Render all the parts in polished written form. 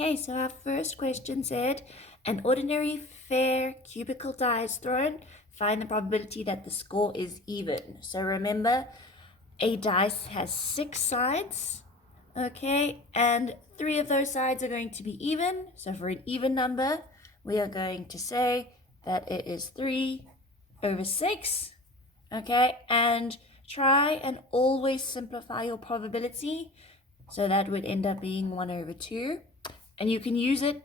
Okay, so our first question said, an ordinary fair cubical die is thrown. Find the probability that the score is even. So remember, a dice has 6 sides, okay, and 3 of those sides are going to be even. So for an even number, we are going to say that it is 3 over 6, okay, and try and always simplify your probability. So that would end up being 1 over 2. And you can use it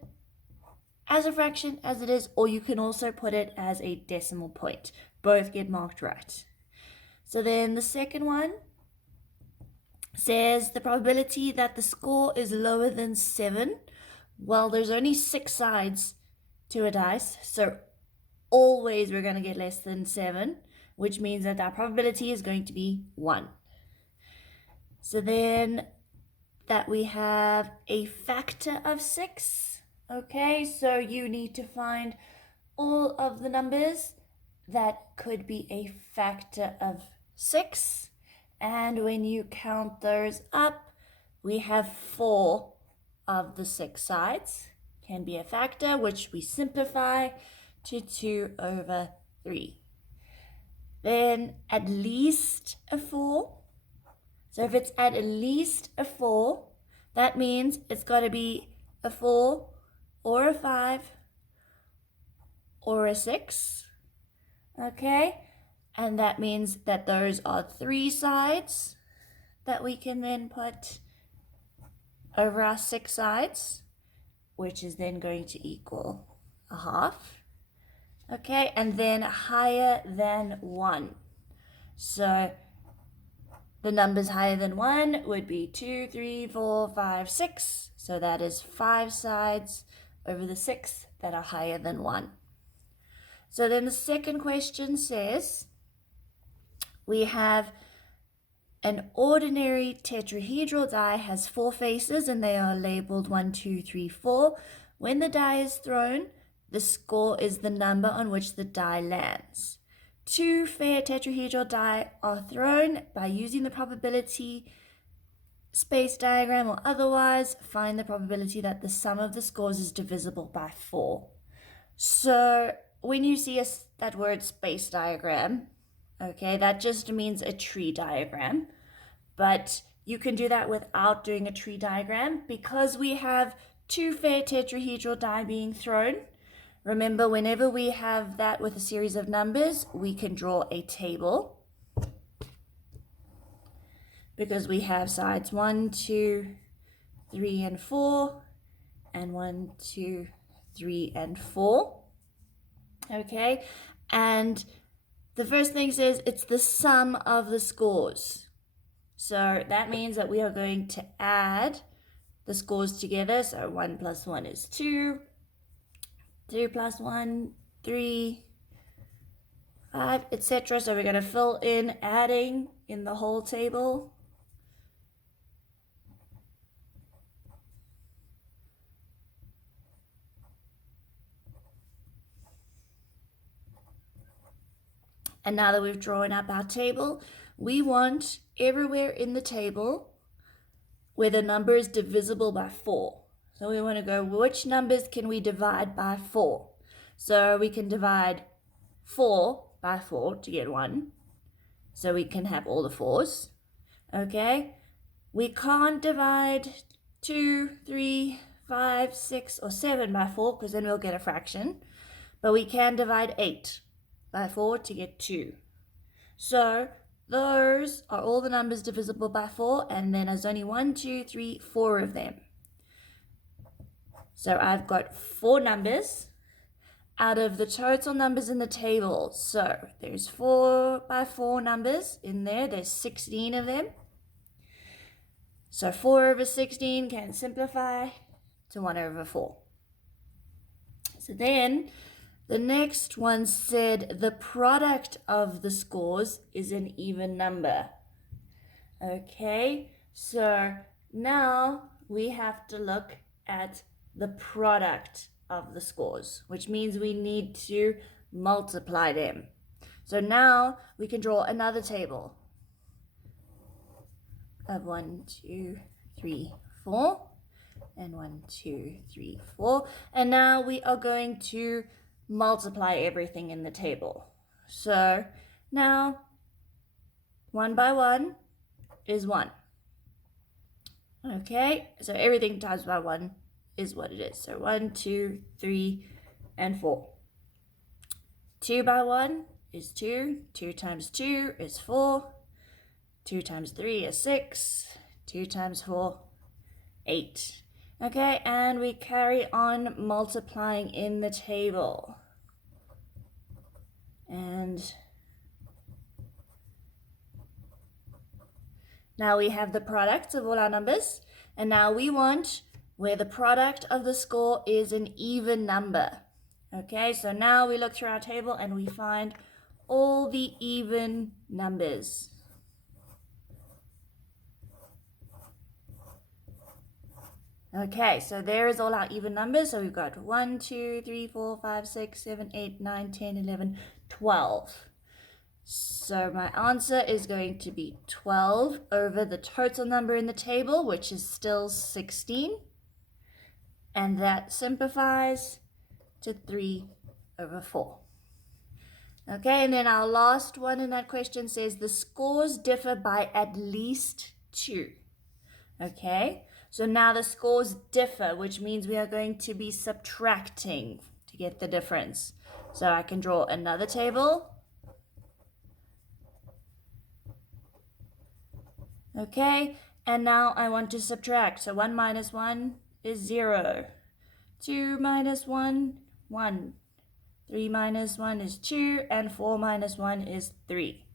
as a fraction as it is, or you can also put it as a decimal point. Both get marked right. So then the second one says the probability that the score is lower than 7. Well, there's only 6 sides to a dice, so always we're going to get less than 7, which means that our probability is going to be 1. So then that we have a factor of 6. Okay, so you need to find all of the numbers that could be a factor of 6. And when you count those up, we have 4 of the 6 sides can be a factor, which we simplify to 2 over 3. Then at least a 4. So if it's at least a 4, that means it's got to be a 4 or a 5 or a 6, okay? And that means that those are 3 sides that we can then put over our 6 sides, which is then going to equal a half, okay? And then higher than 1. So the numbers higher than 1 would be 2, 3, 4, 5, 6. So that is 5 sides over the 6 that are higher than 1. So then the second question says, we have an ordinary tetrahedral die has 4 faces and they are labeled 1, 2, 3, 4. When the die is thrown, the score is the number on which the die lands. 2 fair tetrahedral die are thrown. By using the probability space diagram or otherwise, find the probability that the sum of the scores is divisible by 4. So when you see that word space diagram, okay, that just means a tree diagram. But you can do that without doing a tree diagram because we have 2 fair tetrahedral die being thrown. Remember, whenever we have that with a series of numbers, we can draw a table because we have sides 1, 2, 3, and 4, and 1, 2, 3, and 4. Okay, and the first thing says it's the sum of the scores. So that means that we are going to add the scores together. So 1 plus 1 is 2. 2 plus 1, 3, 5, etc. So we're going to fill in adding in the whole table. And now that we've drawn up our table, we want everywhere in the table where the number is divisible by 4. So we want to go, which numbers can we divide by 4? So we can divide 4 by 4 to get 1. So we can have all the 4s. Okay? We can't divide 2, 3, 5, 6, or 7 by 4 because then we'll get a fraction. But we can divide 8 by 4 to get 2. So those are all the numbers divisible by 4, and then there's only 1, 2, 3, 4 of them. So I've got 4 numbers out of the total numbers in the table. So there's 4 by 4 numbers in there. There's 16 of them. So 4 over 16 can simplify to 1 over 4. So then the next one said the product of the scores is an even number. Okay, so now we have to look at the product of the scores, which means we need to multiply them. So now we can draw another table of 1, 2, 3, 4. and 1, 2, 3, 4. And now we are going to multiply everything in the table. So now 1 by 1 is 1. Okay, so everything times by 1 is what it is. So 1, 2, 3, and 4. 2 by 1 is 2. 2 times 2 is 4. 2 times 3 is 6. 2 times 4, 8. Okay, and we carry on multiplying in the table. And now we have the product of all our numbers. And now we want where the product of the score is an even number. Okay, so now we look through our table and we find all the even numbers. Okay, so there is all our even numbers. So we've got 1, 2, 3, 4, 5, 6, 7, 8, 9, 10, 11, 12. So my answer is going to be 12 over the total number in the table, which is still 16. And that simplifies to 3 over 4. Okay, and then our last one in that question says the scores differ by at least 2. Okay, so now the scores differ, which means we are going to be subtracting to get the difference. So I can draw another table. Okay, and now I want to subtract. So 1 minus 1 is 0. 2 minus 1, 1. 3 minus 1 is 2, and 4 minus 1 is 3.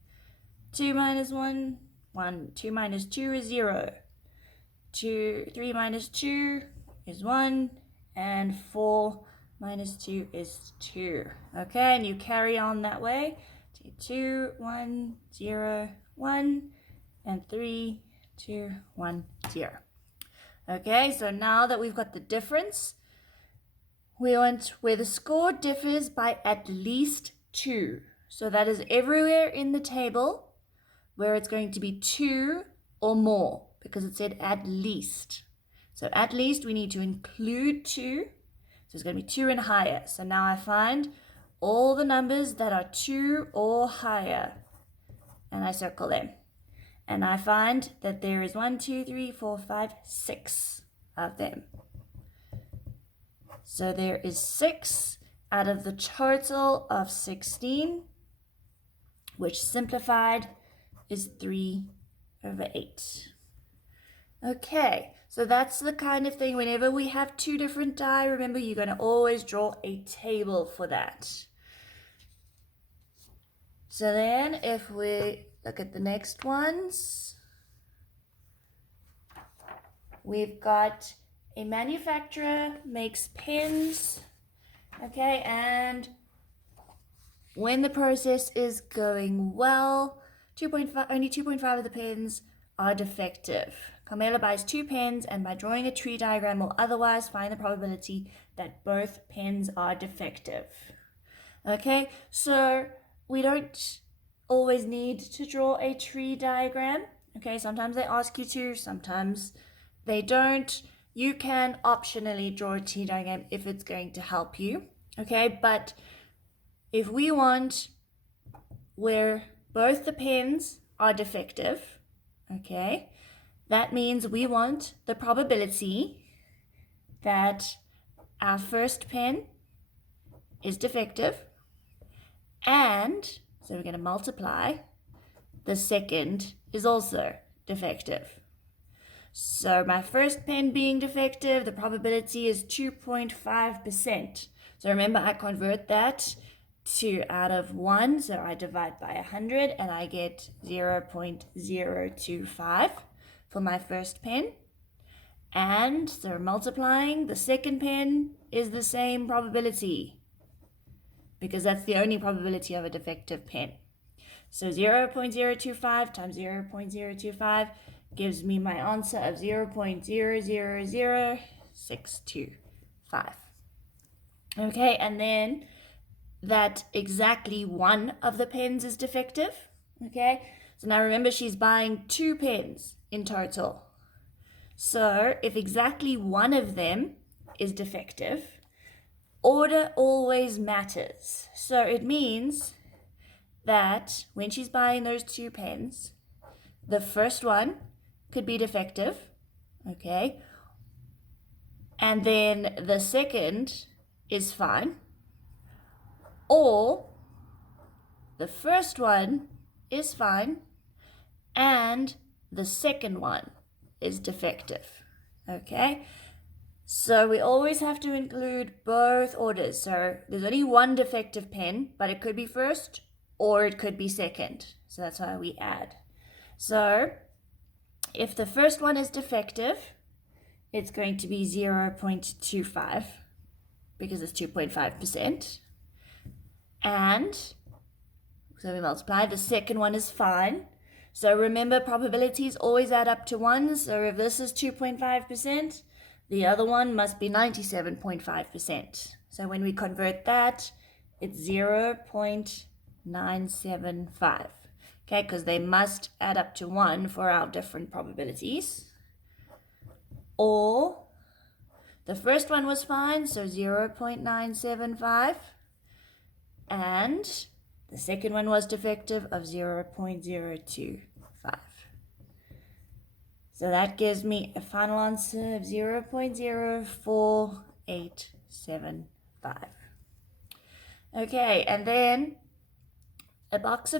2 minus 1, 1. 2 minus 2 is 0. 3 minus 2 is 1, and 4 minus 2 is 2. Okay, and you carry on that way. 2, 1, 0, 1, and 3, 2, 1, 0. Okay, so now that we've got the difference, we want where the score differs by at least 2. So that is everywhere in the table where it's going to be 2 or more, because it said at least. So at least we need to include 2. So it's going to be 2 and higher. So now I find all the numbers that are 2 or higher, and I circle them. And I find that there is 1, 2, 3, 4, 5, 6 of them. So there is 6 out of the total of 16, which simplified is 3 over 8. Okay, so that's the kind of thing, whenever we have 2 different die, remember you're going to always draw a table for that. So then if we look at the next ones, we've got a manufacturer makes pens, okay, and when the process is going well, only 2.5 of the pens are defective. Carmela buys 2 pens and by drawing a tree diagram or otherwise find the probability that both pens are defective. Okay, so we don't always need to draw a tree diagram. Okay, sometimes they ask you to, sometimes they don't. You can optionally draw a tree diagram if it's going to help you. Okay, but if we want where both the pens are defective, okay, that means we want the probability that our first pen is defective, and so we're going to multiply, the second is also defective. So my first pen being defective, the probability is 2.5%. So remember, I convert that to out of 1, so I divide by 100 and I get 0.025 for my first pen. And so multiplying, the second pen is the same probability, because that's the only probability of a defective pen. So 0.025 times 0.025 gives me my answer of 0.000625. Okay, and then that exactly one of the pens is defective. Okay, so now remember she's buying 2 pens in total. So if exactly one of them is defective, order always matters. So it means that when she's buying those 2 pens, the first one could be defective, okay? And then the second is fine. Or the first one is fine and the second one is defective, okay? So we always have to include both orders. So there's only one defective pen, but it could be first or it could be second. So that's why we add. So if the first one is defective, it's going to be 0.25 because it's 2.5%. And so we multiply. The second one is fine. So remember, probabilities always add up to 1. So if this is 2.5%, the other one must be 97.5%. So when we convert that, it's 0.975. Okay, because they must add up to 1 for our different probabilities. Or the first one was fine, so 0.975. And the second one was defective of 0.025. So that gives me a final answer of 0.04875. Okay, and then a box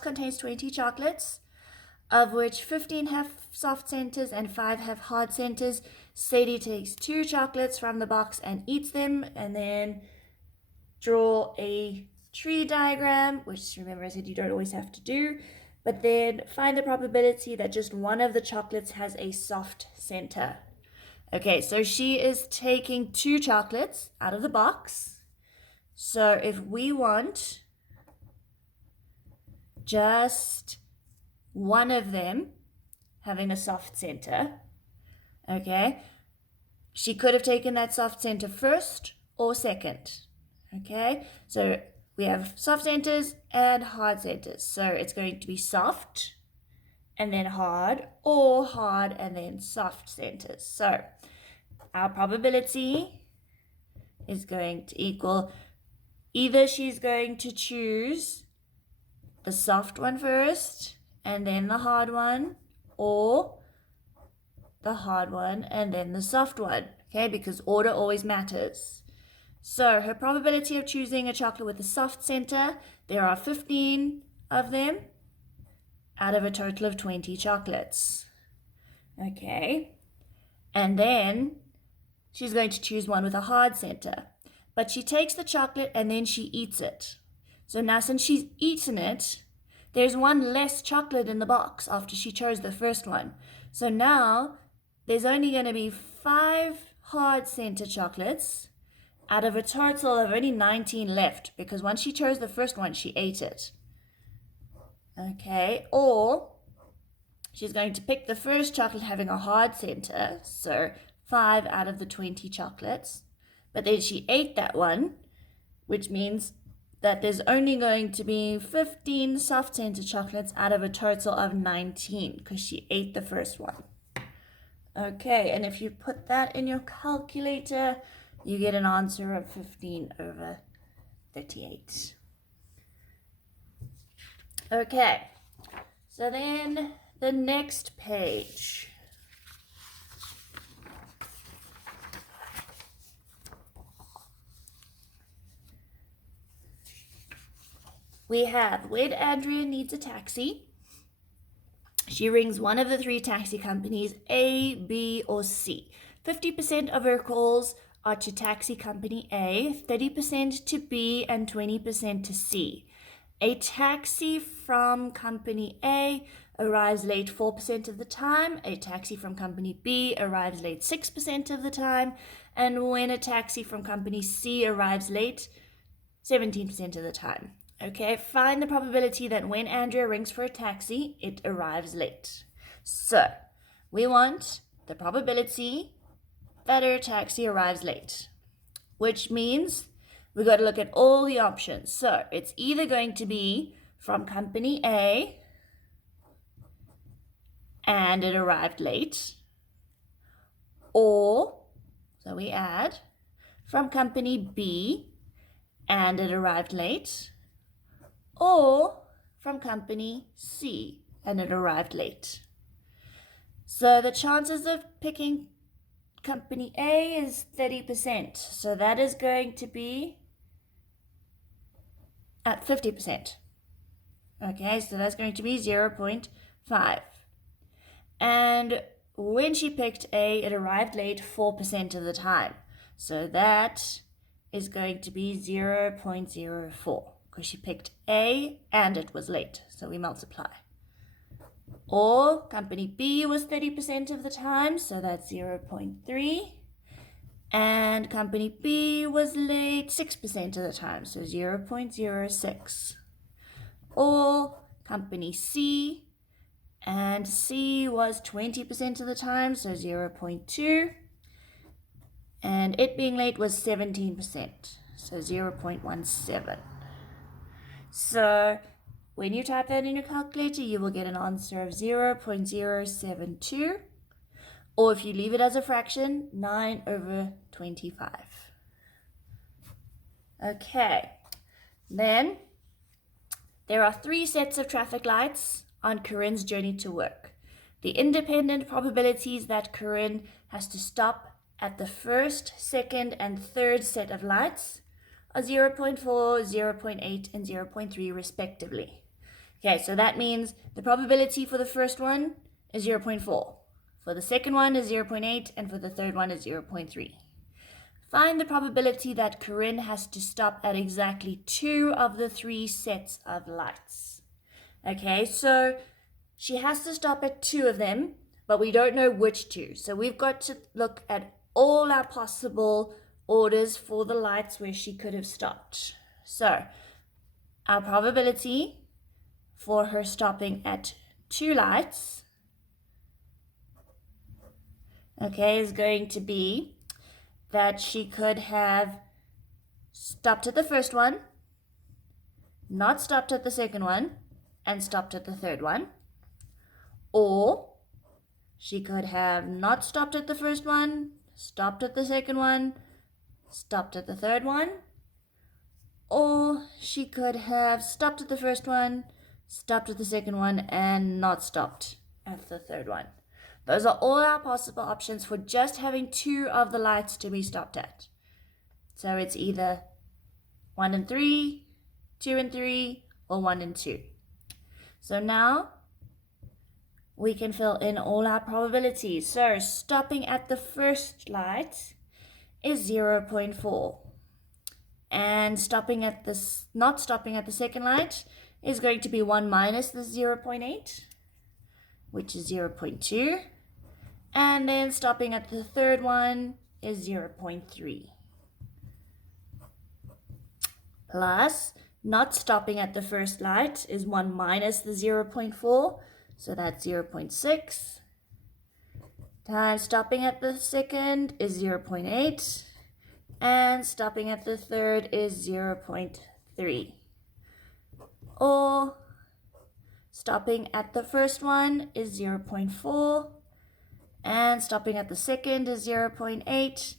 contains 20 chocolates, of which 15 have soft centers and 5 have hard centers. Sadie takes 2 chocolates from the box and eats them, and then draw a tree diagram, which remember I said you don't always have to do, but then find the probability that just one of the chocolates has a soft center. Okay, so she is taking 2 chocolates out of the box. So if we want just one of them having a soft center, okay, she could have taken that soft center first or second. Okay, so we have soft centers and hard centers. So it's going to be soft and then hard, or hard and then soft centers. So our probability is going to equal, either she's going to choose the soft one first and then the hard one, or the hard one and then the soft one, okay, because order always matters. So her probability of choosing a chocolate with a soft center, there are 15 of them out of a total of 20 chocolates. Okay, and then she's going to choose one with a hard center. But she takes the chocolate and then she eats it. So now since she's eaten it, there's one less chocolate in the box after she chose the first one. So now there's only going to be 5 hard center chocolates out of a total of only 19 left, because once she chose the first one, she ate it. Okay, or she's going to pick the first chocolate having a hard center, so 5 out of the 20 chocolates, but then she ate that one, which means that there's only going to be 15 soft center chocolates out of a total of 19, because she ate the first one. Okay, and if you put that in your calculator, you get an answer of 15/38. Okay, so then the next page. We have when Andrea needs a taxi. She rings one of the 3 taxi companies, A, B, or C. 50% of her calls are to taxi company A, 30% to B, and 20% to C. A taxi from company A arrives late 4% of the time. A taxi from company B arrives late 6% of the time. And when a taxi from company C arrives late, 17% of the time. Okay, find the probability that when Andrea rings for a taxi, it arrives late. So we want the probability that her taxi arrives late, which means we got to look at all the options. So it's either going to be from company A and it arrived late. Or, so we add, from company B and it arrived late. Or from company C and it arrived late. So the chances of picking company A is 30%. So that is going to be at 50%. Okay, so that's going to be 0.5. And when she picked A, it arrived late 4% of the time. So that is going to be 0.04 because she picked A and it was late. So we multiply. Or company B was 30% of the time, so that's 0.3. And company B was late 6% of the time, so 0.06. Or company C, and C was 20% of the time, so 0.2. And it being late was 17%, so 0.17. So when you type that in your calculator, you will get an answer of 0.072. Or if you leave it as a fraction, 9/25. Okay, then there are 3 sets of traffic lights on Corinne's journey to work. The independent probabilities that Corinne has to stop at the first, second, and third set of lights are 0.4, 0.8, and 0.3 respectively. Okay, so that means the probability for the first one is 0.4. For the second one is 0.8, and for the third one is 0.3. Find the probability that Corinne has to stop at exactly 2 of the 3 sets of lights. Okay, so she has to stop at 2 of them, but we don't know which 2. So we've got to look at all our possible orders for the lights where she could have stopped. So our probability for her stopping at 2 lights, okay, is going to be that she could have stopped at the first one, not stopped at the second one, and stopped at the third one. Or she could have not stopped at the first one, stopped at the second one, stopped at the third one. Or she could have stopped at the first one, stopped at the second one, and not stopped at the third one. Those are all our possible options for just having 2 of the lights to be stopped at. So it's either 1 and 3, 2 and 3, or 1 and 2. So now we can fill in all our probabilities. So stopping at the first light is 0.4. And not stopping at the second light is going to be 1 minus the 0.8, which is 0.2. And then stopping at the third one is 0.3. Plus, not stopping at the first light is 1 minus the 0.4, so that's 0.6. Times stopping at the second is 0.8. And stopping at the third is 0.3. Or stopping at the first one is 0.4. And stopping at the second is 0.8.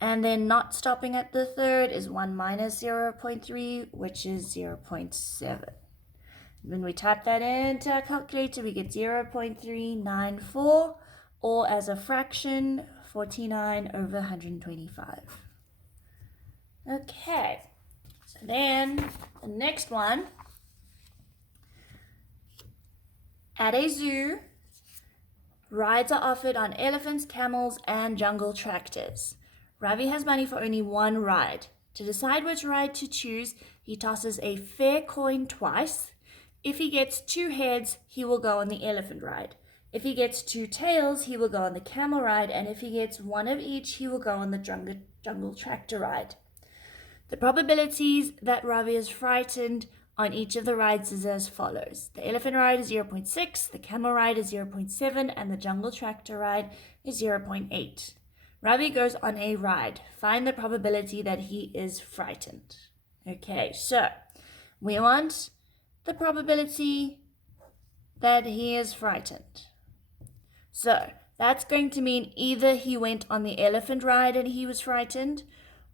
And then not stopping at the third is 1 minus 0.3, which is 0.7. When we type that into our calculator, we get 0.394, or as a fraction, 49/125. Okay, so then the next one. At a zoo, rides are offered on elephants, camels, and jungle tractors. Ravi has money for only 1 ride. To decide which ride to choose, he tosses a fair coin twice. If he gets 2 heads, he will go on the elephant ride. If he gets 2 tails, he will go on the camel ride. And if he gets 1 of each, he will go on the jungle tractor ride. The probabilities that Ravi is frightened on each of the rides is as follows. The elephant ride is 0.6, the camel ride is 0.7, and the jungle tractor ride is 0.8. Ravi goes on a ride. Find the probability that he is frightened. Okay, so we want the probability that he is frightened. So that's going to mean either he went on the elephant ride and he was frightened,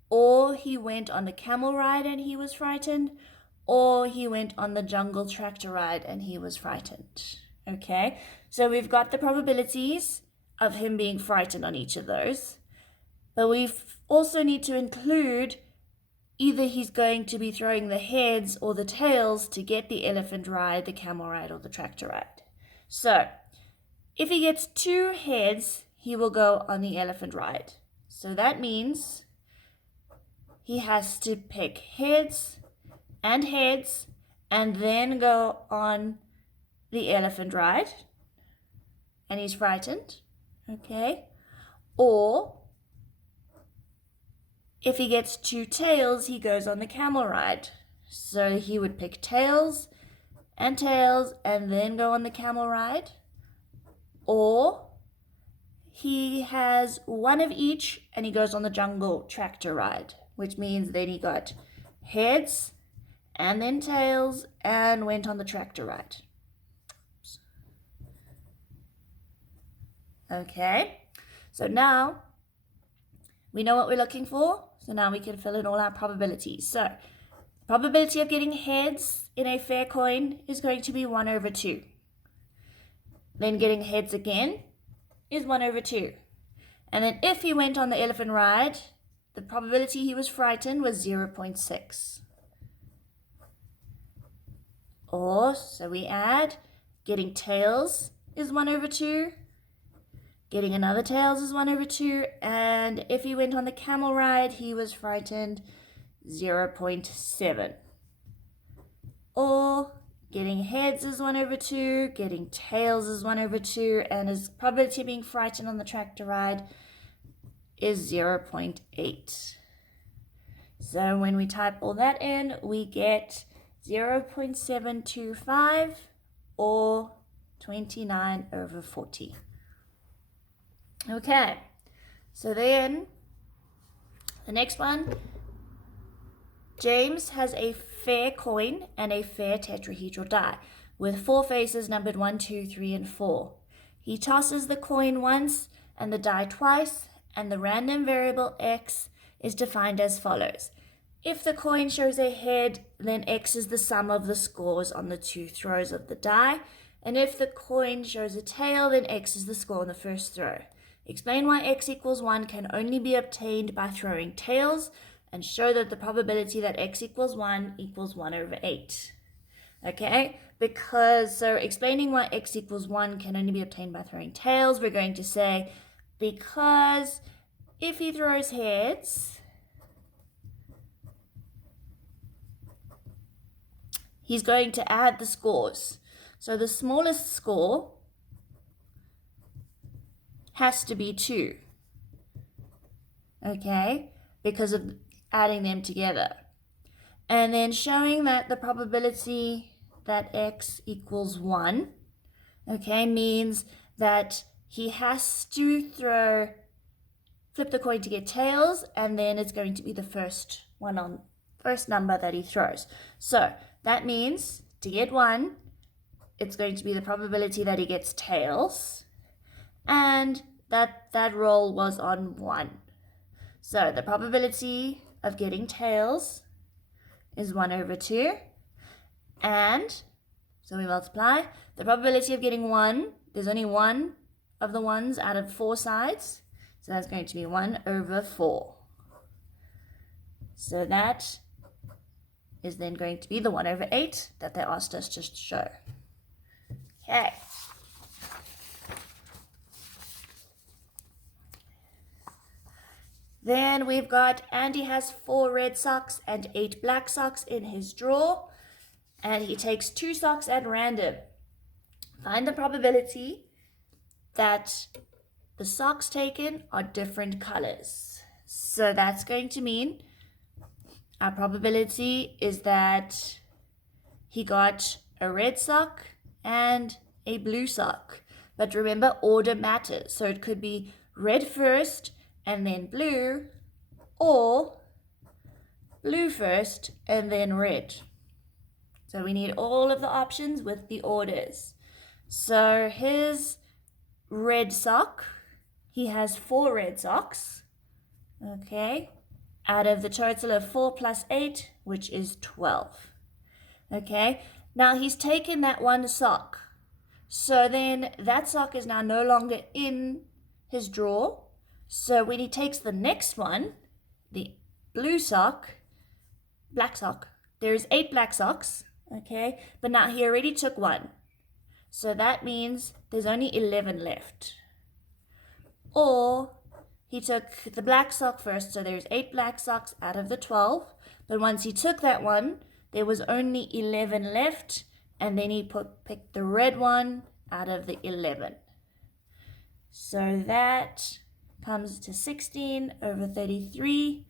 or he went on the camel ride and he was frightened, or he went on the jungle tractor ride and he was frightened. Okay, so we've got the probabilities of him being frightened on each of those, but we also need to include either he's going to be throwing the heads or the tails to get the elephant ride, the camel ride, or the tractor ride. So if he gets 2 heads, he will go on the elephant ride. So that means he has to pick heads and then go on the elephant ride. And he's frightened. Okay. Or if he gets 2 tails, he goes on the camel ride. So he would pick tails and then go on the camel ride. Or he has 1 of each and he goes on the jungle tractor ride, which means then he got heads and then tails and went on the tractor ride. Okay, so now we know what we're looking for. So now we can fill in all our probabilities. So probability of getting heads in a fair coin is going to be 1/2. Then getting heads again is 1/2. And then if he went on the elephant ride, the probability he was frightened was 0.6. Or, so we add, getting tails is 1/2. Getting another tails is 1/2. And if he went on the camel ride, he was frightened 0.7. Or getting heads is 1/2, getting tails is 1/2, and his probability of being frightened on the tractor ride is 0.8. So when we type all that in, we get 0.725 or 29/40. Okay, so then the next one, James has a fair coin and a fair tetrahedral die with 4 faces numbered 1, 2, 3, and 4. He tosses the coin once and the die twice, and the random variable x is defined as follows. If the coin shows a head, then x is the sum of the scores on the 2 throws of the die, and if the coin shows a tail, then x is the score on the first throw. Explain why x equals 1 can only be obtained by throwing tails, and show that the probability that x equals 1 equals 1/8. Okay, so explaining why x equals 1 can only be obtained by throwing tails, we're going to say, because if he throws heads, he's going to add the scores. So the smallest score has to be 2. Okay, because of adding them together. And then showing that the probability that x equals 1, okay, means that he has to flip the coin to get tails, and then it's going to be the first number that he throws. So that means to get 1, it's going to be the probability that he gets tails, and that roll was on 1. So the probability of getting tails is 1/2, and so we multiply the probability of getting 1. There's only 1 of the ones out of 4 sides, so that's going to be 1/4. So that is then going to be the 1/8 that they asked us to show. Okay. Then we've got Andy has 4 red socks and 8 black socks in his drawer, and he takes 2 socks at random. Find the probability that the socks taken are different colors. So that's going to mean our probability is that he got a red sock and a blue sock. But remember, order matters. So it could be red first and then blue, or blue first and then red. So we need all of the options with the orders. So his red sock. He has 4 red socks. Okay. Out of the total of 4 plus 8, which is 12. Okay. Now he's taken that one sock. So then that sock is now no longer in his drawer. So when he takes the next one, the blue sock, black sock, there's 8 black socks, okay? But now he already took one. So that means there's only 11 left. Or he took the black sock first, so there's 8 black socks out of the 12. But once he took that one, there was only 11 left, and then he picked the red one out of the 11. So that comes to 16 over 33,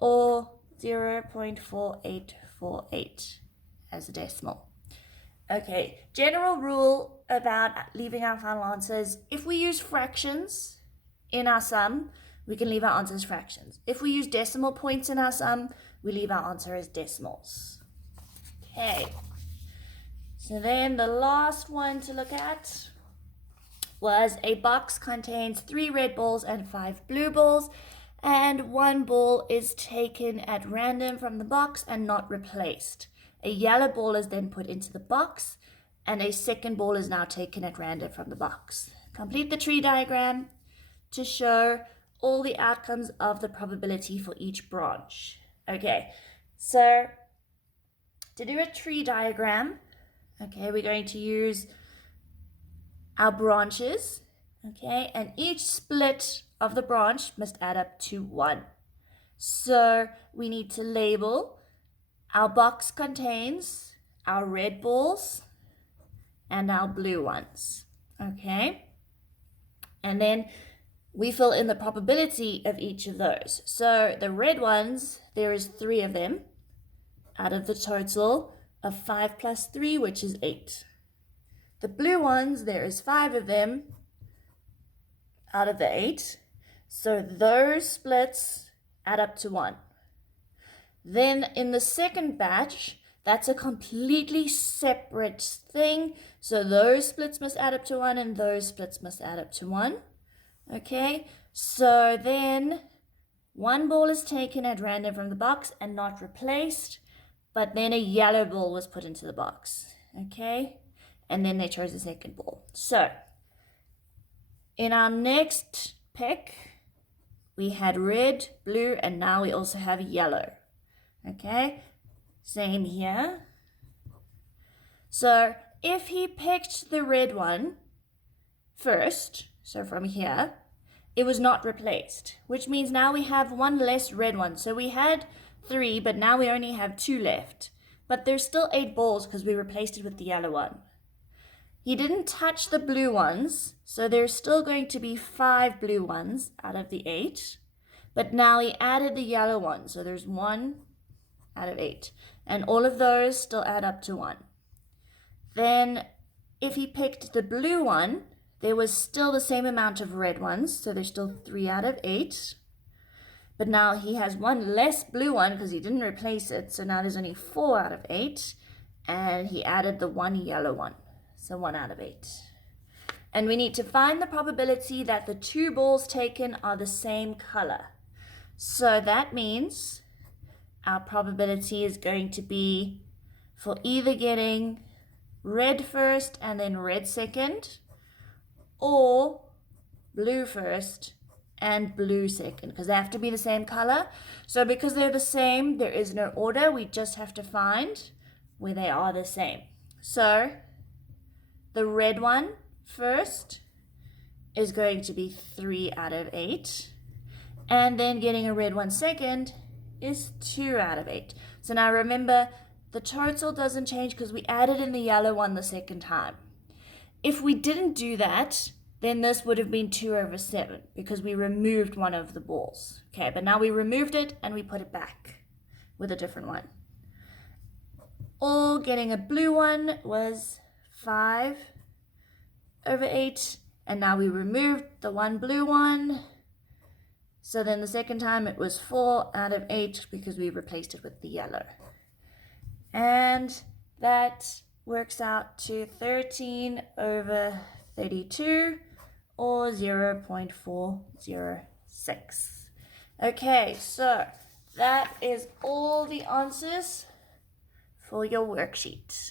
or 0.4848 as a decimal. Okay, general rule about leaving our final answers. If we use fractions in our sum, we can leave our answers fractions. If we use decimal points in our sum, we leave our answer as decimals. Okay, so then the last one to look at was a box contains 3 red balls and 5 blue balls, and 1 ball is taken at random from the box and not replaced. A yellow ball is then put into the box, and a second ball is now taken at random from the box. Complete the tree diagram to show all the outcomes of the probability for each branch. Okay, so to do a tree diagram, okay, we're going to use our branches, okay, and each split of the branch must add up to 1. So we need to label our box contains our red balls and our blue ones, okay, and then we fill in the probability of each of those. So the red ones, there is 3 of them out of the total of 5 plus 3, which is 8. The blue ones, there is 5 of them out of the 8. So those splits add up to 1. Then in the second batch, that's a completely separate thing. So those splits must add up to 1 and those splits must add up to 1. Okay, so then 1 ball is taken at random from the box and not replaced, but then a yellow ball was put into the box. Okay, and then they chose the second ball. So in our next pick, we had red, blue, and now we also have yellow. Okay, same here. So if he picked the red one first, so from here, it was not replaced, which means now we have 1 less red one. So we had 3, but now we only have 2 left. But there's still 8 balls because we replaced it with the yellow one. He didn't touch the blue ones, so there's still going to be 5 blue ones out of the 8. But now he added the yellow one, so there's 1 out of 8. And all of those still add up to 1. Then if he picked the blue one, there was still the same amount of red ones, so there's still 3 out of 8. But now he has 1 less blue one because he didn't replace it, so now there's only 4 out of 8. And he added the 1 yellow one, so 1 out of 8. And we need to find the probability that the 2 balls taken are the same color. So that means our probability is going to be for either getting red first and then red second, or blue first and blue second, because they have to be the same color. So because they're the same, there is no order. We just have to find where they are the same. So the red one first is going to be 3 out of 8. And then getting a red one second is 2 out of 8. So now remember, the total doesn't change because we added in the yellow one the second time. If we didn't do that, then this would have been 2 over 7 because we removed one of the balls. Okay, but now we removed it and we put it back with a different one. All getting a blue one was 5 over 8, and now we removed the 1 blue one. So then the second time it was 4 out of 8 because we replaced it with the yellow. And that works out to 13 over 32, or 0.406. Okay, so that is all the answers for your worksheet.